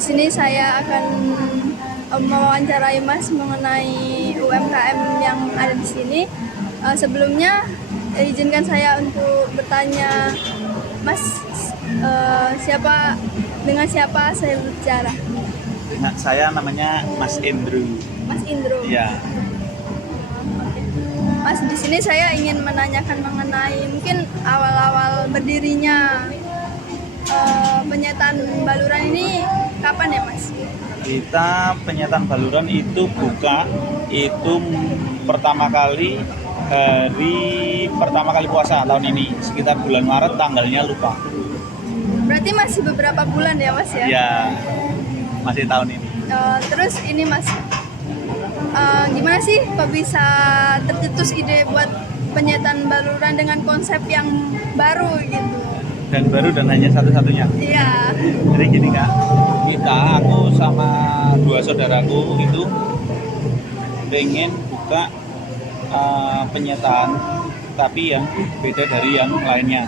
Di sini saya akan mewawancarai Mas mengenai UMKM yang ada di sini. Sebelumnya izinkan saya untuk bertanya, Mas, dengan siapa saya berbicara? Nah, saya namanya Mas Indro. Mas Indro. Iya. Mas, di sini saya ingin menanyakan mengenai mungkin awal-awal berdirinya penyetan baluran ini kapan ya, Mas? Kita penyetan baluran itu buka itu pertama kali puasa tahun ini, sekitar bulan Maret, tanggalnya lupa. Berarti masih beberapa bulan ya, Mas ya? Iya, masih tahun ini. Terus ini, Mas, gimana sih kok bisa tercetus ide buat penyetan baluran dengan konsep yang baru gitu? Dan baru dan hanya satu-satunya. Iya. Jadi gini Kak, aku sama dua saudaraku itu pengen buka penyetan tapi yang beda dari yang lainnya.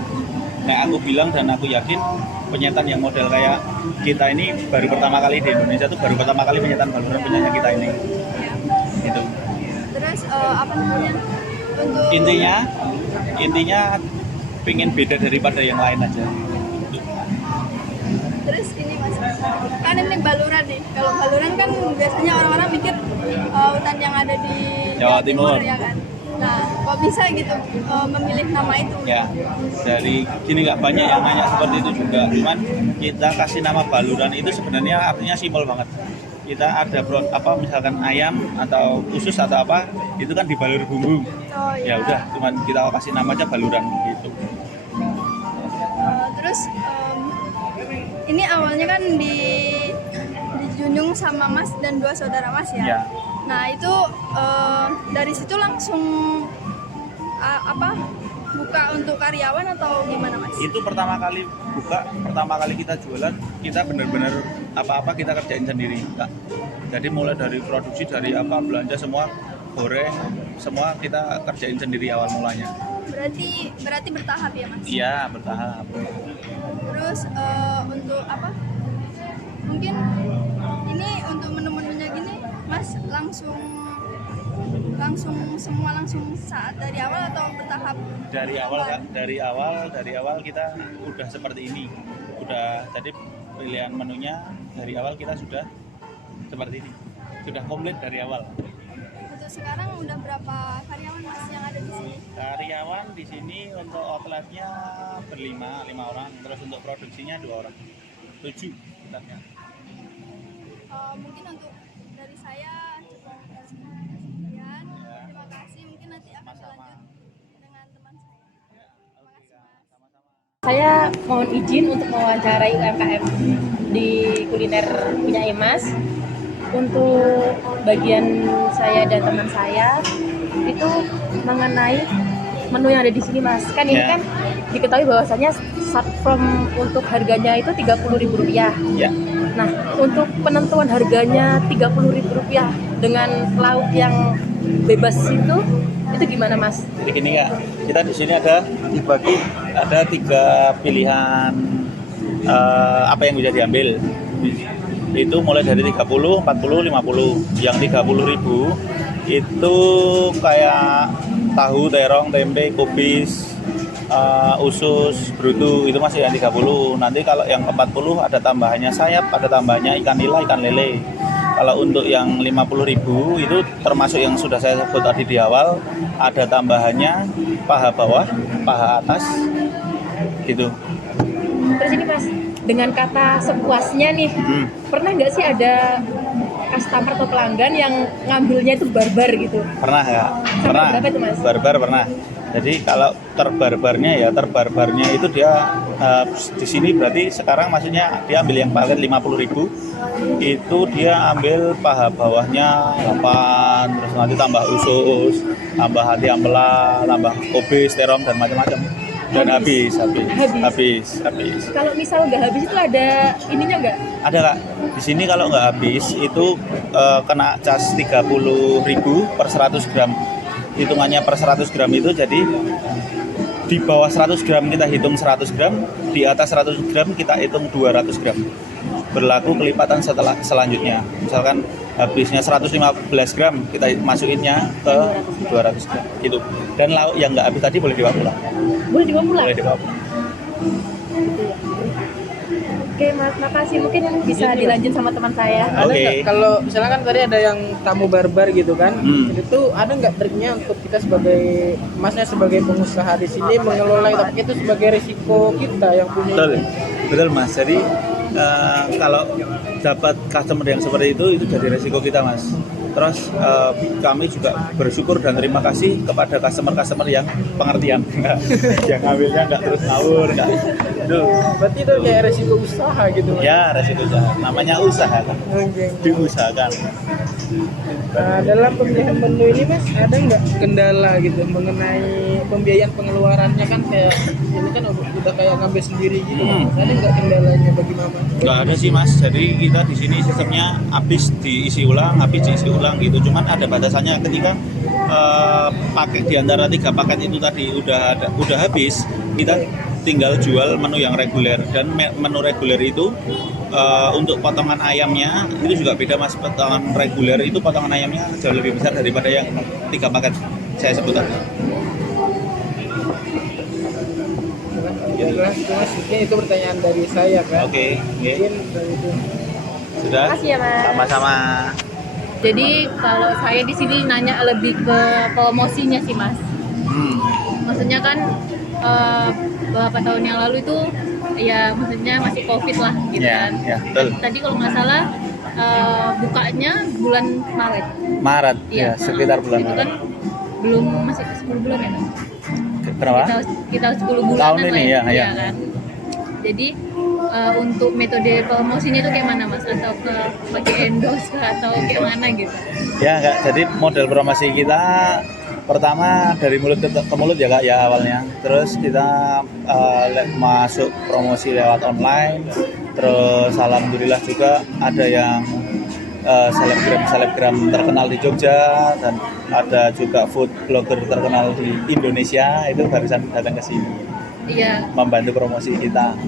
Nah, aku bilang dan aku yakin penyetan yang model kayak kita ini baru pertama kali di Indonesia, tuh baru pertama kali penyetan baluran punyanya kita ini. Gitu. Terus apa namanya? Untuk Intinya pengen beda daripada yang lain aja. Terus ini, Mas, kan ini baluran nih. Kalau baluran kan biasanya orang-orang mikir hutan yang ada di Jawa Timur ya kan. Nah, kok bisa gitu memilih nama itu? Ya, dari gini nggak banyak yang nanya seperti itu juga. Cuman kita kasih nama baluran itu sebenarnya artinya simpel banget. Kita ada misalkan ayam atau usus atau apa, itu kan dibalur bumbu. Oh, ya udah, cuman kita kasih nama aja baluran gitu. Terus ini awalnya kan dijunjung sama Mas dan dua saudara Mas ya. Ya. Nah itu dari situ langsung buka untuk karyawan atau gimana, Mas? Itu pertama kali kita jualan, kita benar-benar apa-apa kita kerjain sendiri, Kak. Jadi mulai dari produksi, dari belanja semua, goreng, semua kita kerjain sendiri awal mulanya. Berarti bertahap ya, Mas? Iya, bertahap. Terus untuk mungkin ini untuk menu-menunya gini, Mas langsung saat dari awal atau bertahap? Dari awal kita udah seperti ini. Jadi pilihan menunya dari awal kita sudah seperti ini. Sudah komplit dari awal. Untuk sekarang udah berapa karyawan, Mas, yang ada di sini? Karyawan di sini untuk outletnya lima orang, terus untuk produksinya 2 orang. 7 sebenarnya. Mungkin untuk dari saya cukup sekian. Terima kasih. Mungkin nanti akan lanjut dengan teman saya. Terima kasih, Mas. Saya mohon izin untuk mewawancarai UMKM di kuliner punya Mas. Untuk bagian saya dan teman saya itu mengenai menu yang ada di sini, Mas. Kan ini kan diketahui bahwasanya untuk harganya itu Rp30.000. Ya. Nah, untuk penentuan harganya Rp30.000 dengan lauk yang bebas itu gimana, Mas? Jadi gini Kak, kita di sini dibagi ada 3 pilihan apa yang bisa diambil. Itu mulai dari 30, 40, 50. Yang 30.000 itu kayak tahu, terong, tempe, kubis, usus, brutu, itu masih yang 30. Nanti kalau yang ke 40 ada tambahannya sayap, ada tambahannya ikan nila, ikan lele. Kalau untuk yang 50.000 itu termasuk yang sudah saya sebut tadi di awal, ada tambahannya paha bawah, paha atas, gitu. Terus ini, Mas, dengan kata sepuasnya nih, pernah nggak sih ada customer atau pelanggan yang ngambilnya itu barbar gitu? Pernah ya? Pernah. Berapa itu, Mas? Barbar pernah. Jadi kalau terbarbarnya itu dia di sini berarti sekarang maksudnya dia ambil yang paket 50.000, itu dia ambil paha bawahnya 8, terus nanti tambah usus, tambah hati ampela, tambah kubis, terong dan macam-macam. Dan habis. Kalau misal nggak habis itu ada ininya nggak? Ada Kak. Di sini kalau nggak habis itu kena cas 30.000 per 100 gram. Hitungannya per 100 gram itu jadi di bawah 100 gram kita hitung 100 gram, di atas 100 gram kita hitung 200 gram. berlaku kelipatan selanjutnya. Misalkan habisnya 115 gram, kita masukinnya ke 200 gram gitu. Dan lauk yang nggak habis tadi boleh dibawa pulang. Boleh dibawa pulang? Boleh dibawa pulang. Gitu ya. Oke Mas, makasih. Mungkin bisa dilanjut sama teman saya. Ada Oke. nggak, kalau misalnya kan tadi ada yang tamu barbar gitu kan, itu ada nggak triknya untuk kita sebagai Masnya sebagai pengusaha di sini mengelola itu sebagai risiko kita yang punya. Betul, betul Mas. Jadi kalau dapat customer yang seperti itu jadi resiko kita Mas. Terus kami juga bersyukur dan terima kasih kepada customer yang pengertian, yang ngambilnya nggak terus ngawur, nggak. Itu. Berarti itu kayak resiko usaha gitu. Mas. Ya resiko usaha. Namanya usaha kan. Oke. Diusahakan. Nah, dalam pemilihan menu ini Mas ada nggak kendala gitu mengenai pembiayaan pengeluarannya kan kayak ini kan udah kayak ngambil sendiri gitu. Mas. Ada nggak kendalanya bagi Mama? Nggak ada sih Mas. Jadi kita di sini sistemnya habis diisi ulang gitu. Cuman ada batasannya ketika paket di antara 3 paket itu tadi udah habis, kita tinggal jual menu yang reguler. Dan menu reguler itu untuk potongan ayamnya itu juga beda Mas. Potongan reguler itu potongan ayamnya jauh lebih besar daripada yang 3 paket saya sebut tadi. Ya jelas itu Mas. Mungkin itu pertanyaan dari saya kan. Oke. Mungkin dari itu. Sudah? Makasih ya Mas. Sama-sama. Jadi kalau saya di sini nanya lebih ke promosinya sih Mas. Maksudnya kan beberapa tahun yang lalu itu ya maksudnya masih COVID lah gitu Ya, kan. ya, betul. Tadi kalau nggak salah bukanya bulan Maret. Maret, ya, sekitar bulan itu Maret. kan belum masih ke 10 bulan ya kan? Kenapa? Kita 10 bulanan Tahun lah ini, ya, ya. kan. Jadi untuk metode promosinya itu kayak mana Mas? Atau pakai endorse atau kayak mana gitu? Ya enggak, jadi model promosi kita pertama dari mulut ke mulut ya Kak ya awalnya. Terus kita masuk promosi lewat online. Terus alhamdulillah juga ada yang selebgram terkenal di Jogja dan ada juga food blogger terkenal di Indonesia itu barusan datang ke sini. Iya. Membantu promosi kita.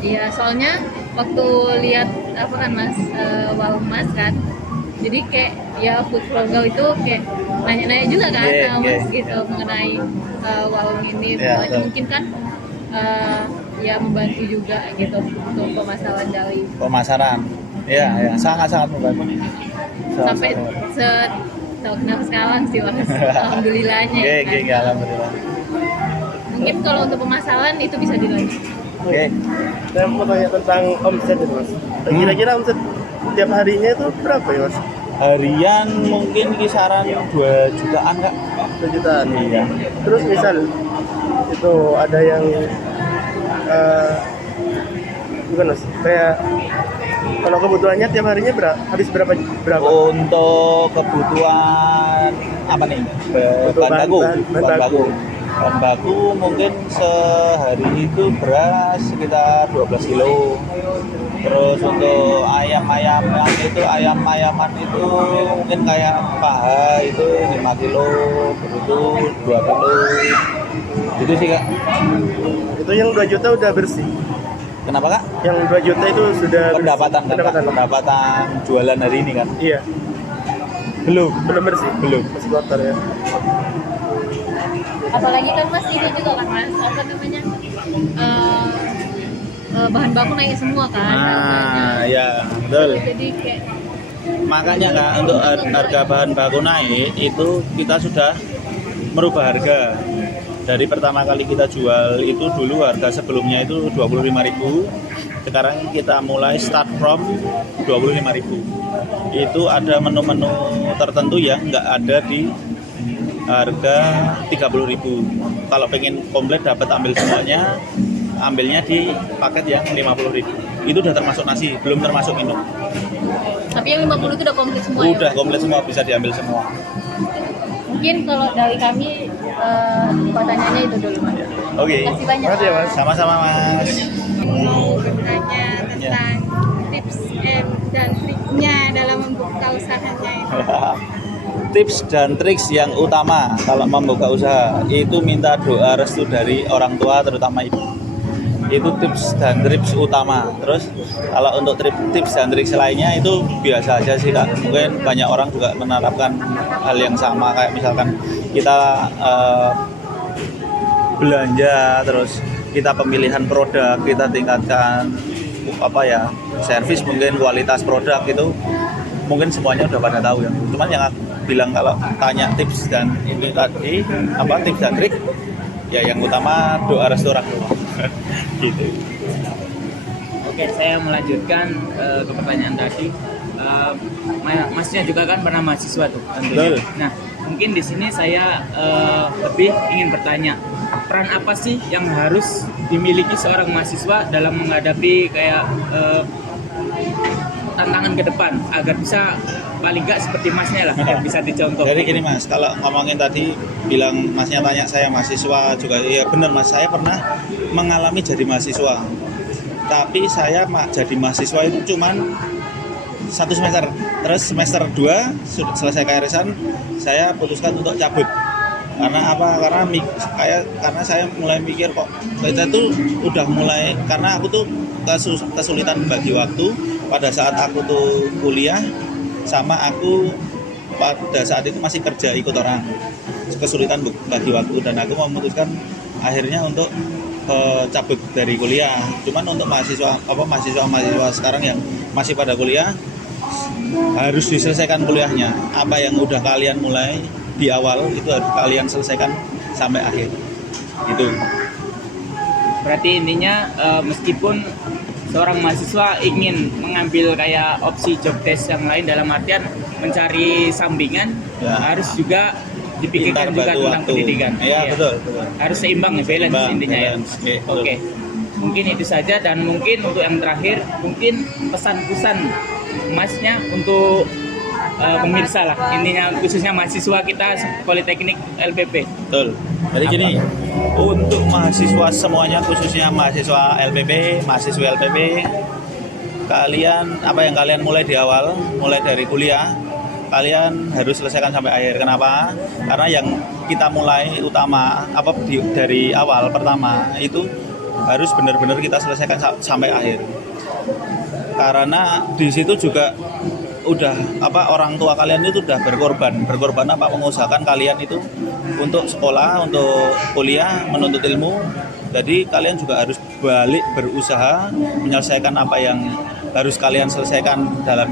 Iya, soalnya waktu lihat apa kan Mas, warung Mas kan, jadi kayak ya food vlogger itu kayak nanya-nanya juga kan sama Mas gitu mengenai warung ini, mungkin kan ya membantu juga gitu untuk pemasaran dari Pemasaran, ya sangat-sangat membantu. sampai terkenal sekarang sih Mas, alhamdulillahnya. Oke, alhamdulillah. Mungkin kalau untuk pemasaran itu bisa dilanjut. Oke. Saya mau tanya tentang omset itu Mas. Kira-kira omset tiap harinya itu berapa ya Mas? Harian mungkin kisaran 2 jutaan Kak. 2 jutaan. Iya. Terus misal itu ada yang bukan Mas, kayak kalau kebutuhannya tiap harinya habis berapa? Untuk kebutuhan apa nih? Bahan baku. Bahan baku mungkin sehari itu beras sekitar 12 kilo. Terus untuk ayam-ayaman itu mungkin kayak paha itu 5 kilo, berutu 2 kilo. Itu sih Kak. Itu yang 2 juta udah bersih. Kenapa Kak? Yang 2 juta itu sudah Pendapatan kan, Kak? Pendapatan jualan hari ini kan? Iya. Belum bersih. Belum. Masih kotor ya. Apalagi kan Mas ini juga kan Mas, apa namanya, bahan baku naik semua kan harganya. Ya betul. Jadi kayak Makanya Kak, untuk harga bahan baku naik itu kita sudah merubah harga. Dari pertama kali kita jual itu dulu harga sebelumnya itu 25.000. Sekarang kita mulai start from 25.000. Itu ada menu-menu tertentu yang nggak ada di harga 30.000. Kalau pengen komplit dapat ambil semuanya, ambilnya di paket yang 50.000. Itu udah termasuk nasi, belum termasuk minum. tapi yang 50 itu udah komplit semua ya? Udah komplit semua, bisa diambil semua. Mungkin kalau dari kami pertanyaannya itu dulu Mas. Oke. Terima kasih banyak Makasih ya, Mas. Sama-sama Mas. Mau bertanya tentang tips dan triknya dalam membuka usahanya itu. Tips dan trik yang utama kalau membuka usaha itu minta doa restu dari orang tua terutama ibu. Itu tips dan trips utama. Terus kalau untuk tips dan trik lainnya itu biasa aja sih Kak. Mungkin banyak orang juga menerapkan hal yang sama, kayak misalkan kita belanja, terus kita pemilihan produk, kita tingkatkan servis, mungkin kualitas produk itu mungkin semuanya udah pada tahu ya. Cuman yang aku bilang kalau tanya tips dan ini tadi tips dan trik, ya yang utama doa restoran gitu. Oke, saya melanjutkan ke pertanyaan tadi. Masnya juga kan pernah mahasiswa tuh tentunya. Betul. Nah, mungkin di sini saya lebih ingin bertanya, peran apa sih yang harus dimiliki seorang mahasiswa dalam menghadapi kayak tantangan ke depan agar bisa paling nggak seperti masnya lah yang bisa dicontoh. Jadi gini Mas, kalau ngomongin tadi bilang masnya tanya saya mahasiswa juga, ya benar Mas, saya pernah mengalami jadi mahasiswa. Tapi saya jadi mahasiswa itu cuman 1 semester. Terus semester 2 selesai KRS-an, saya putuskan untuk cabut. Karena apa? Karena saya mulai mikir kok kita tuh udah mulai, karena aku tuh kesulitan bagi waktu pada saat aku tuh kuliah, sama aku pada saat itu masih kerja ikut orang, kesulitan bagi waktu, dan aku memutuskan akhirnya untuk cabut dari kuliah. Cuman untuk mahasiswa sekarang yang masih pada kuliah, harus diselesaikan kuliahnya. Apa yang udah kalian mulai di awal itu harus kalian selesaikan sampai akhir. Itu. Berarti intinya meskipun seorang mahasiswa ingin mengambil kayak opsi job desk yang lain dalam artian mencari sampingan, Ya. harus juga dipikirkan juga tentang pendidikan. Iya, betul. Harus seimbang ya, balance intinya ya. Oke. Mungkin itu saja, dan mungkin untuk yang terakhir, mungkin pesan-pesan Masnya untuk pemirsa lah, intinya khususnya mahasiswa kita Politeknik LPP. Betul. Jadi gini, untuk mahasiswa semuanya, khususnya mahasiswa LPP, mahasiswa LPP, kalian apa yang kalian mulai di awal, mulai dari kuliah, kalian harus selesaikan sampai akhir. Kenapa? Karena yang kita mulai utama dari awal pertama itu harus benar-benar kita selesaikan sampai akhir. Karena di situ juga udah orang tua kalian itu udah berkorban mengusahakan kalian itu untuk sekolah, untuk kuliah, menuntut ilmu. Jadi kalian juga harus balik berusaha menyelesaikan apa yang harus kalian selesaikan dalam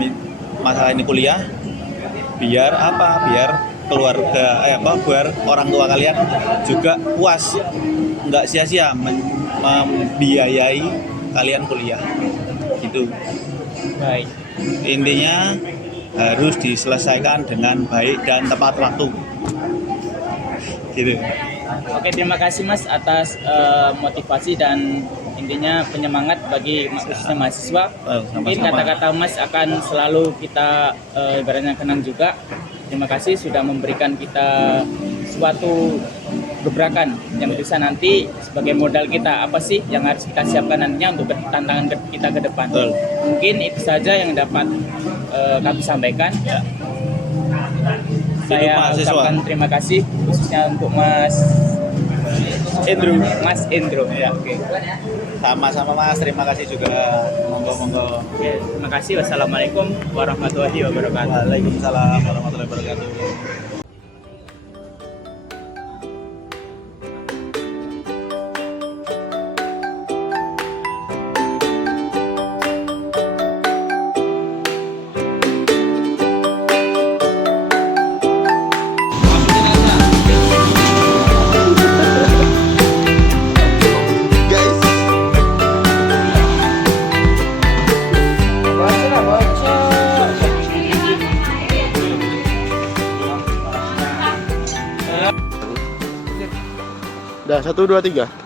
masalah ini kuliah, biar keluarga biar orang tua kalian juga puas, nggak sia-sia membiayai kalian kuliah gitu. Baik. Intinya harus diselesaikan dengan baik dan tepat waktu gitu. Oke, terima kasih Mas atas motivasi dan intinya penyemangat bagi khususnya mahasiswa. Mungkin kata-kata Mas akan selalu kita ibaratnya kenang juga. Terima kasih sudah memberikan kita suatu gebrakan yang bisa nanti sebagai modal kita, apa sih yang harus kita siapkan nantinya untuk tantangan kita ke depan. Betul. Mungkin itu saja yang dapat kami sampaikan. Ya. Saya ucapkan terima kasih khususnya untuk Mas Endro. Ya. Oke. Sama-sama Mas, terima kasih juga. Monggo. Oke, terima kasih. Wassalamualaikum warahmatullahi wabarakatuh. Waalaikumsalam warahmatullahi wabarakatuh. Dah 1, 2, 3.